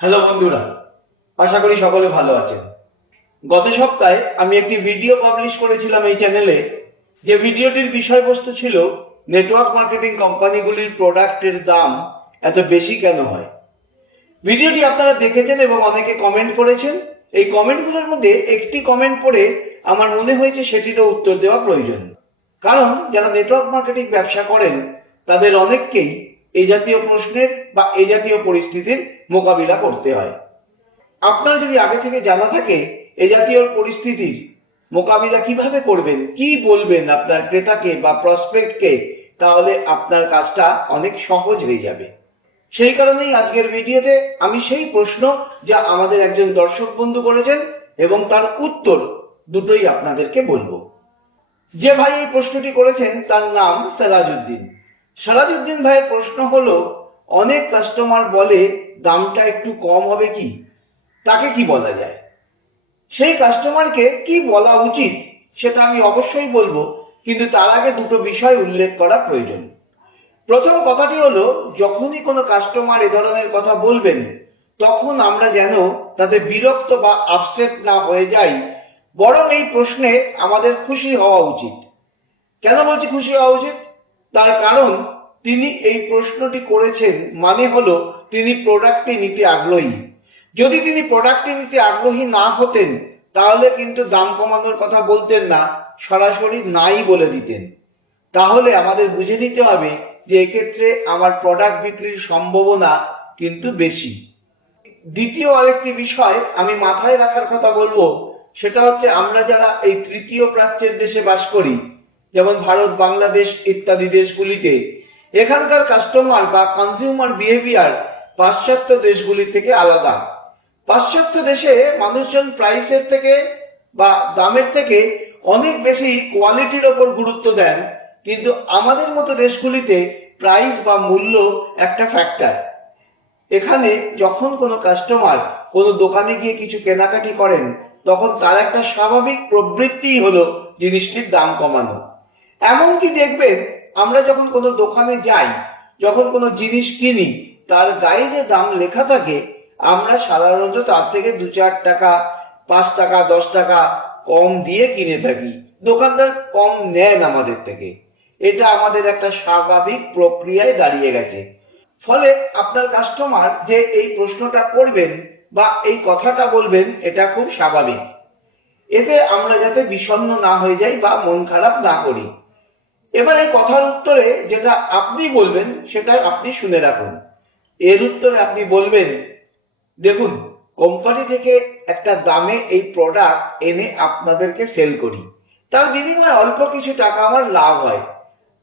Hello বন্ধুরা, আশা করি সকলে ভালো আছেন। গত সপ্তাহে আমি একটি ভিডিও পাবলিশ করেছিলাম এই চ্যানেলে, যে ভিডিওটির বিষয়বস্তু ছিল নেটওয়ার্ক মার্কেটিং কোম্পানিগুলির প্রোডাক্টের দাম এত বেশি কেন হয়। ভিডিওটি আপনারা দেখেছেন এবং অনেকে কমেন্ট করেছেন। এই কমেন্টগুলোর মধ্যে একটি কমেন্ট পড়ে আমার মনে হয়েছে সেটিরও উত্তর দেওয়া প্রয়োজন। কারণ যারা নেটওয়ার্ক মার্কেটিং ব্যবসা করেন তাদের অনেককেই এই জাতীয় প্রশ্নের বা এই জাতীয় পরিস্থিতির মোকাবিলা করতে হয়। আপনার যদি আগে থেকে জানা থাকে এই জাতীয় পরিস্থিতির মোকাবিলা কিভাবে করবেন, কি বলবেন আপনার ক্রেতাকে বা প্রসপেক্টকে, তাহলে আপনার কাজটা অনেক সহজ হয়ে যাবে। সেই কারণেই আজকের ভিডিওতে আমি সেই প্রশ্ন যা আমাদের একজন দর্শক বন্ধু করেছেন এবং তার উত্তর দুটোই আপনাদেরকে বলবো। যে ভাই এই প্রশ্নটি করেছেন তার নাম সিরাজউদ্দিন। সিরাজউদ্দিন ভাইয়ের প্রশ্ন হলো, অনেক কাস্টমার বলে দামটা একটু কম হবে কি, তাকে কি বলা যায়? সেই কাস্টমারকে কি বলা উচিত সেটা আমি অবশ্যই বলবো, কিন্তু তার আগে দুটো বিষয় উল্লেখ করা প্রয়োজন। প্রথম কথাটি হলো, যখনই কোনো কাস্টমার এ ধরনের কথা বলবেন তখন আমরা যেন তাতে বিরক্ত বা আপসেট না হয়ে যাই, বরং এই প্রশ্নে আমাদের খুশি হওয়া উচিত। কেন বলছি খুশি হওয়া উচিত? তার কারণ তিনি এই প্রশ্নটি করেছেন মানে হলো তিনি প্রোডাক্টটি নিতে আগ্রহী। যদি তিনি প্রোডাক্টটি নিতে আগ্রহী না হতেন তাহলে কিন্তু দাম কমানোর কথা বলতেন না, সরাসরি নাই বলে দিতেন। তাহলে আমাদের বুঝে নিতে হবে যে এক্ষেত্রে আমার প্রোডাক্ট বিক্রির সম্ভাবনা কিন্তু বেশি। দ্বিতীয় আরেকটি বিষয় আমি মাথায় রাখার কথা বলবো, সেটা হচ্ছে আমরা যারা এই তৃতীয় প্রাচ্যের দেশে বাস করি, যেমন ভারত, বাংলাদেশ ইত্যাদি দেশগুলিতে, এখানকার কাস্টমার বা কনজিউমার বিহেভিয়ার পাশ্চাত্য দেশগুলি থেকে আলাদা। পাশ্চাত্য দেশে মানুষজন প্রাইসের থেকে বা দামের থেকে অনেক বেশি কোয়ালিটির ওপর গুরুত্ব দেন, কিন্তু আমাদের মতো দেশগুলিতে প্রাইস বা মূল্য একটা ফ্যাক্টর। এখানে যখন কোনো কাস্টমার কোনো দোকানে গিয়ে কিছু কেনাকাটি করেন তখন তার একটা স্বাভাবিক প্রবৃত্তি হলো জিনিসটির দাম কমানো। এমনকি দেখবেন আমরা যখন কোনো দোকানে যাই, যখন কোনো জিনিস কিনি, তার গায়ে যে দাম লেখা থাকে আমরা সাধারণত তার থেকে 2-4 টাকা, 5 টাকা, 10 টাকা কম দিয়ে কিনে থাকি। দোকানদার কম নেন আমাদের থেকে। এটা আমাদের একটা স্বাভাবিক প্রক্রিয়ায় দাঁড়িয়ে গেছে। ফলে আপনার কাস্টমার যে এই প্রশ্নটা করবেন বা এই কথাটা বলবেন, এটা খুব স্বাভাবিক। এতে আমরা যাতে বিষণ্ণ না হয়ে যাই বা মন খারাপ না করি। এবার এই কথার উত্তরে যেটা আপনি বলবেন সেটা আপনি শুনে রাখুন। এর উত্তরে আপনি বলবেন, দেখুন, কোম্পানি থেকে একটা দামে এই প্রোডাক্ট এনে আপনাদেরকে সেল করি, তার বিনিময়ে অল্প কিছু টাকা আমার লাভ হয়।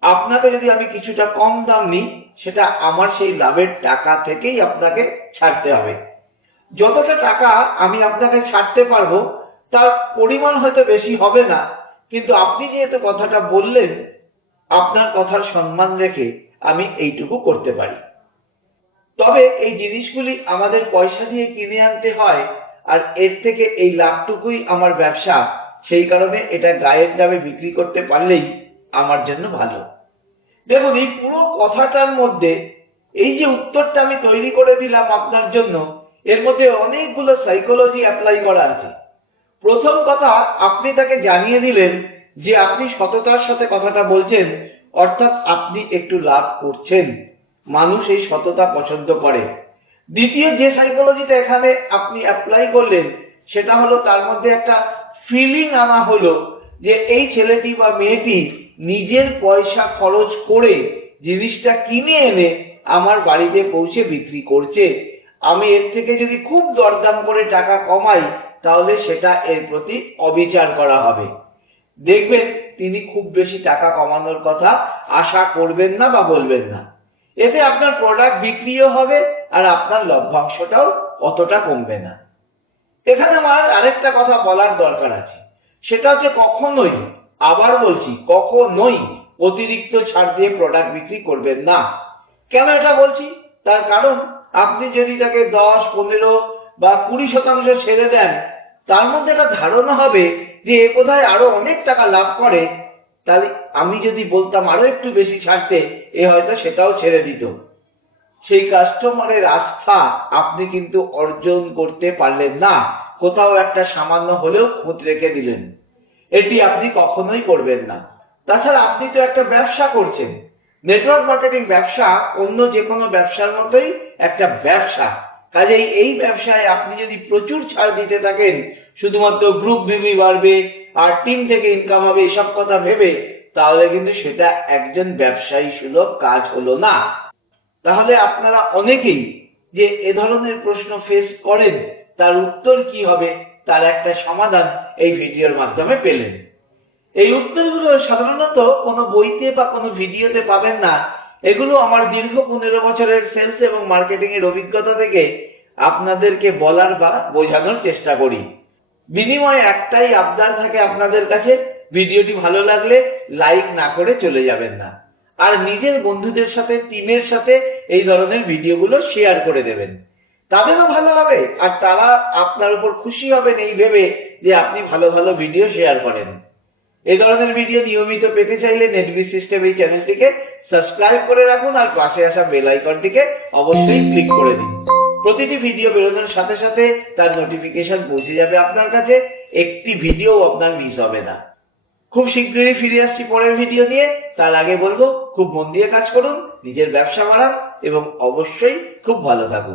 আপনাকে যদি আমি কিছুটা কম দাম নিই, সেটা আমার সেই লাভের টাকা থেকেই আপনাকে ছাড়তে হবে। যতটা টাকা আমি আপনাকে ছাড়তে পারবো তার পরিমাণ হয়তো বেশি হবে না, কিন্তু আপনি যেহেতু কথাটা বললেন, আপনার কথার সম্মান রেখে আমি এইটুকু করতে পারি। তবে এই জিনিসগুলি আমাদের পয়সা দিয়ে কিনে আনতে হয়, আর এর থেকে এই লাভটুকুই আমার ব্যবসা। সেই কারণে এটা গায়ের দামে বিক্রি করতে পারলেই আমার জন্য ভালো। দেখুন, এই পুরো কথাটার মধ্যে এই যে উত্তরটা আমি তৈরি করে দিলাম আপনার জন্য, এর মধ্যে অনেকগুলো সাইকোলজি অ্যাপ্লাই করা আছে। প্রথম কথা, আপনি তাকে জানিয়ে দিলেন যে আপনি সততার সাথে কথাটা বলছেন, অর্থাৎ আপনি একটু লাভ করছেন। মানুষ এই সততা পছন্দ করে। দ্বিতীয় যে সাইকোলজিটা এখানে আপনি অ্যাপ্লাই করলেন সেটা হলো তার মধ্যে একটা ফিলিং আনা হলো যে এই ছেলেটি বা মেয়েটি নিজের পয়সা খরচ করে জিনিসটা কিনে এনে আমার বাড়িতে পৌঁছে বিক্রি করছে। আমি এর থেকে যদি খুব দরদাম করে টাকা কমাই তাহলে সেটা এর প্রতি অবিচার করা হবে। দেখবেন তিনি খুব বেশি টাকা কমানোর কথা আশা করবেন না বা বলবেন না। এতে আপনার প্রোডাক্ট বিক্রিও হবে আর আপনার লভ্যাংশটাও অতটা কমবে না। এখানে আমার আরেকটা কথা বলার দরকার আছে, সেটা হচ্ছে কখনোই, আবার বলছি, কখনোই অতিরিক্ত ছাড় দিয়ে প্রোডাক্ট বিক্রি করবেন না। কেন এটা বলছি? তার কারণ আপনি যদি তাকে 10, 15 বা 20% ছেড়ে দেন, তার মধ্যে একটা ধারণা হবে যে এ বোধহয় আরো অনেক টাকা লাভ করে, তাহলে আমি যদি বলতাম আরো একটু বেশি ছাড়তে, এ হয়তো সেটাও ছেড়ে দিত। সেই কাস্টমারের আস্থা আপনি কিন্তু অর্জন করতে পারলেন না, কোথাও একটা সামান্য হলেও খুঁত রেখে দিলেন। এটি আপনি কখনোই করবেন না। তাছাড়া আপনি তো একটা ব্যবসা করছেন। নেটওয়ার্ক মার্কেটিং ব্যবসা অন্য যে কোনো ব্যবসার মতোই একটা ব্যবসা। কাজেই এই ব্যবসায় আপনি যদি প্রচুর ছাড় দিতে থাকেন, শুধুমাত্র গ্রুপ ভিবি বাড়বে আর টিম থেকে ইনকাম হবে এসব কথা ভেবে, তাহলে কিন্তু সেটা একজন ব্যবসায়ী সুলভ কাজ হলো না। তাহলে আপনারা অনেকেই যে এ ধরনের প্রশ্ন ফেস করেন, তার উত্তর কি হবে তার একটা সমাধান এই ভিডিওর মাধ্যমে পেলেন। এই উত্তরগুলো সাধারণত কোনো বইতে বা কোনো ভিডিওতে পাবেন না। এগুলো আমার দীর্ঘ 15 বছরের সেলস এবং মার্কেটিং এর অভিজ্ঞতা থেকে আপনাদেরকে বলার বা বোঝানোর চেষ্টা করি। বিনিময়ে একটাই আবদার থাকে আপনাদের কাছে, ভিডিওটি ভালো লাগলে লাইক না করে চলে যাবেন না। আর নিজের বন্ধুদের সাথে, টিমের সাথে এই ধরনের ভিডিওগুলো শেয়ার করে দেবেন। তাদেরও ভালো হবে আর তারা আপনার উপর খুশি হবেন এই ভেবে যে আপনি ভালো ভালো ভিডিও শেয়ার করেন। এই ধরনের ভিডিও নিয়মিত পেতে চাইলে নেটবিজ সিস্টেম এই চ্যানেলটিকে সাবস্ক্রাইব করে রাখুন আর পাশে আসা বেল আইকনটিকে অবশ্যই ক্লিক করে দিন। প্রতিটি ভিডিও বেরোনোর সাথে সাথে তার নোটিফিকেশন পৌঁছে যাবে আপনার কাছে, একটি ভিডিও আপনার মিস হবে না। খুব শীঘ্রই ফিরে আসছি পরের ভিডিও নিয়ে। তার আগে বলবো, খুব মন দিয়ে কাজ করুন, নিজের ব্যবসা বাড়ান এবং অবশ্যই খুব ভালো থাকুন।